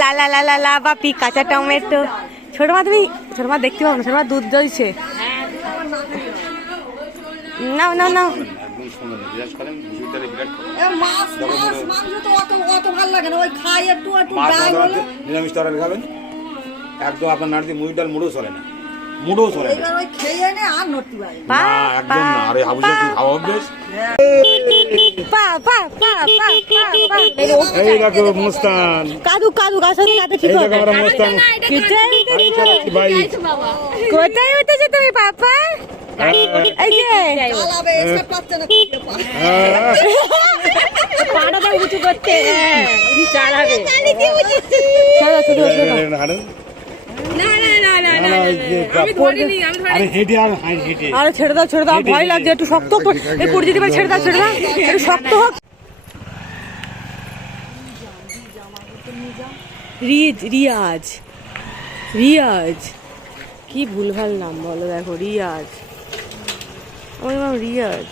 লা লা লা লা লা বাপি কাঁচা টমেটো। ছোট মা তুমি, ছোট মা দেখতে পাবো না, ছোট মা দুধ দইছে। নাও নাও নাও। নিরামিষ তরকারি খাবেন একদম, আপনার নাড়ি মুড়ি ডাল মুড়ো চলে না, মুড়ো চলে না একদম না। আরে হাবুসে কি খাওয়া অভ্যেস। এই দেখো মুস্তান, কাদু কাদু গাছের কাদু ঠিক এই দেখো আমরা মুস্তান ভাই। কোথায় উঠেছো তুমি পাপা? এই যে পাড়াটা উঁচু করতে চালাবে। আরে ছেড়ে দাও ছেড়ে দাও, ভয় লাগছে, একটু শক্ত এই পড়ে যেতে পারে। ছেড়ে দাও ছেড়ে দাও, একটু শক্ত হোক। রিয়াজ, রিয়াজ কি ভুলভাল নাম বলো। দেখো রিয়াজ, আমার নাম রিয়াজ।